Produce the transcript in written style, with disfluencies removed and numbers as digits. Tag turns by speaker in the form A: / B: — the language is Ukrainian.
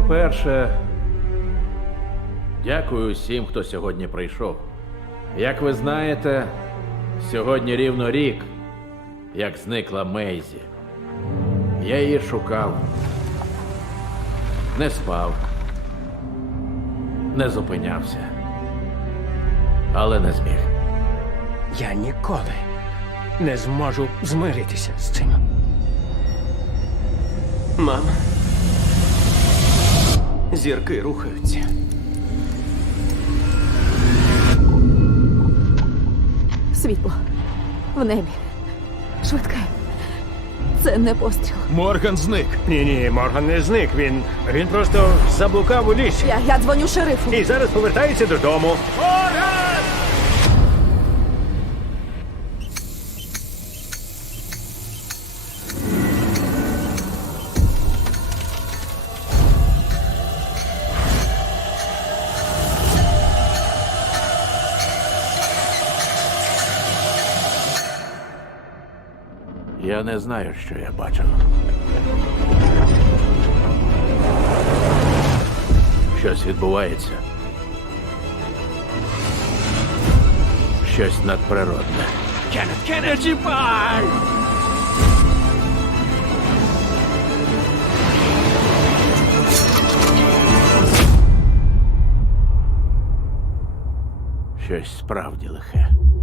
A: По-перше, дякую всім, хто сьогодні прийшов. Як ви знаєте, сьогодні рівно рік, як зникла Мейзі. Я її шукав, не спав, не зупинявся, але не зміг.
B: Я ніколи не зможу змиритися з цим. Мам. Зірки рухаються.
C: Світло. В небі. Швидке. Це не постріл.
D: Морган зник.
B: Ні, Морган не зник. Він просто заблукав у лісі.
C: Я дзвоню шерифу.
B: І зараз повертається додому. Морган!
A: Я не знаю, що я бачив. Щось відбувається. Щось надприродне.
B: Кеннет, чіпай!
A: Щось справді лихе.